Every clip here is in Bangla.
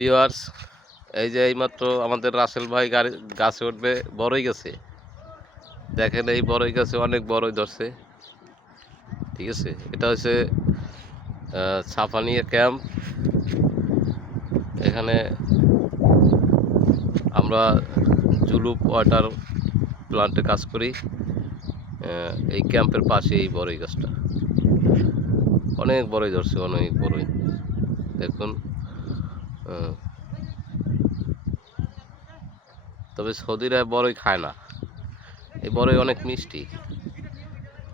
ভিউয়ার্স, এই যে এইমাত্র আমাদের রাসেল ভাই গাছে উঠবে বড়ই গেছে। দেখেন এই বড়ই গাছে অনেক বড়ই ধরছে। ঠিক আছে, এটা হচ্ছে ছাপানিয়া ক্যাম্প। এখানে আমরা জুলুপ ওয়াটার প্লান্টে কাজ করি। এই ক্যাম্পের পাশে এই বড়ই গাছটা অনেক বড়ই ধরছে, অনেক বড়ই। দেখুন, তবে সৌদিরা বড়ই খায় না। এই বড়ই অনেক মিষ্টি।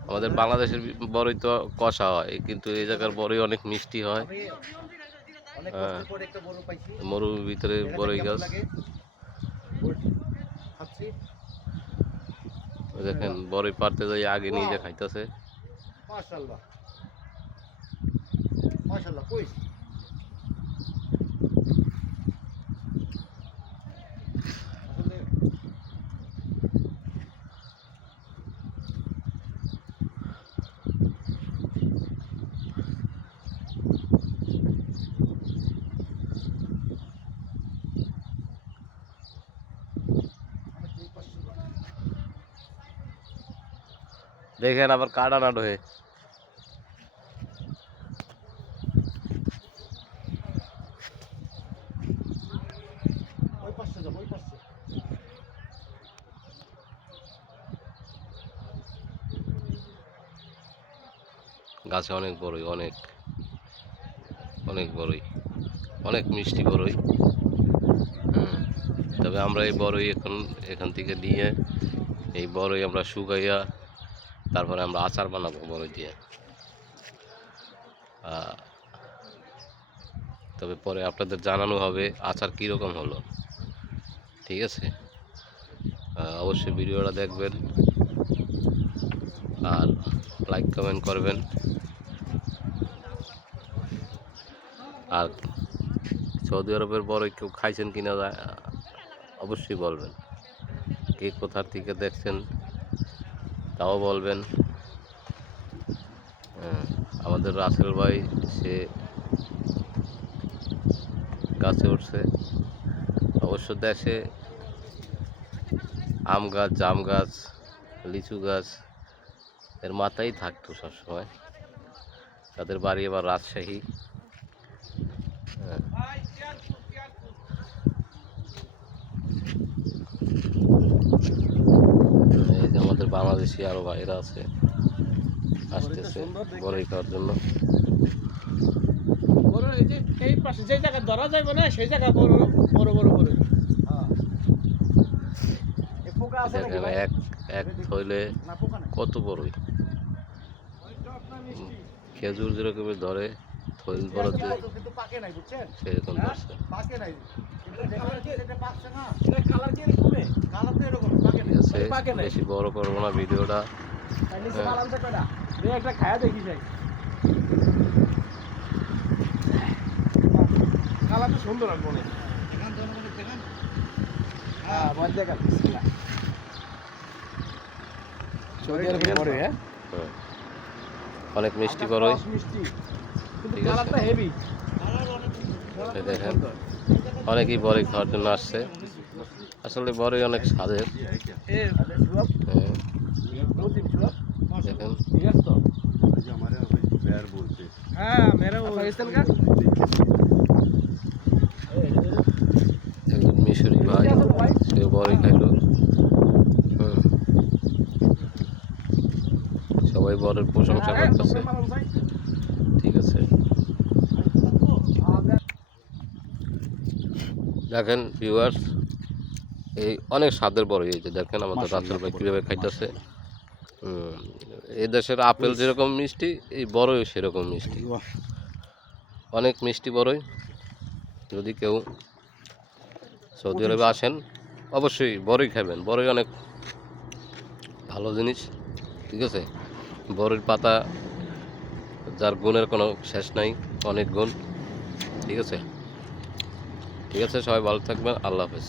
আমাদের বাংলাদেশের বড়ই তো কষা হয়, কিন্তু এই জায়গার বড়ই অনেক মিষ্টি হয়। মরুর ভিতরে বড়ই গাছ দেখেন, বড়ই পারতে যাই আগে নিজে খাইতেছে। মাশাআল্লাহ মাশাআল্লাহ। কই দেখেন আবার কাটা নাট হয়ে ওই পাশে যাব, ওই পাশে। গাছে অনেক বড়ই, অনেক অনেক বড়ই, অনেক মিষ্টি বড়ই। তবে আমরা এই বড়ই এখান থেকে নিয়ে এই বড়ই আমরা শুকাইয়া তারপরে আমরা আচার বানাবো বড়ই দিয়ে। তবে পরে আপনাদের জানানো হবে আচার কীরকম হলো। ঠিক আছে, অবশ্যই ভিডিওটা দেখবেন আর লাইক কমেন্ট করবেন। আর সৌদি আরবের বড়ই কেউ খাইছেন কিনা অবশ্যই বলবেন। কে কোথার থেকে দেখছেন তাও বলবেন। আমাদের রাসেল ভাই সে গাছে উঠছে। অবশ্য দেশে আম গাছ, জাম গাছ, লিচু গাছ এর মাথায় থাকতো সবসময়। তাদের বাড়ি এবার রাজশাহী। এই যে আমাদের বাংলাদেশি আরো ভাইরা আছে, আসতেছে বড়ই খাওয়ার জন্য। এই পাশে যে জায়গা ধরা যাবে না সেই জায়গা বড় বড় বড় বড়। দেখেন এক থইলে কত বড়ই। খেজুর যেরকম ধরে থইল বড় সেরকম ধরছে। বেশি বড় করবো না ভিডিওটা। একটা খায়া দেখি যাই, কালারটা সুন্দর আর মনে অনেক মিষ্টি বড়ই। দেখেন অনেকেই বড়ই খাওয়ার জন্য আসছে। আসলে বড়ই অনেক স্বাদের। দেখেন একজন মিশরি ভাই, সে বড়ই খাইল। সবাই বড়ের প্রশংসা করতেছে। ঠিক আছে, দেখেন ভিউয়ার্স, এই অনেক স্বাদের বড়ই। এই যে দেখেন আমাদের রাসেল ভাই কীভাবে খাইতেছে। এই দেশের আপেল যেরকম মিষ্টি, এই বড়ই সেরকম মিষ্টি। অনেক মিষ্টি বড়ই। যদি কেউ সৌদি আরবে আসেন অবশ্যই বড়ই খাবেন। বড়ই অনেক ভালো জিনিস। ঠিক আছে, বড়ির পাতা যার গুণের কোনো শেষ নাই, অনেক গুণ। ঠিক আছে, ঠিক আছে, সবাই ভালো থাকবেন। আল্লাহ হাফেজ।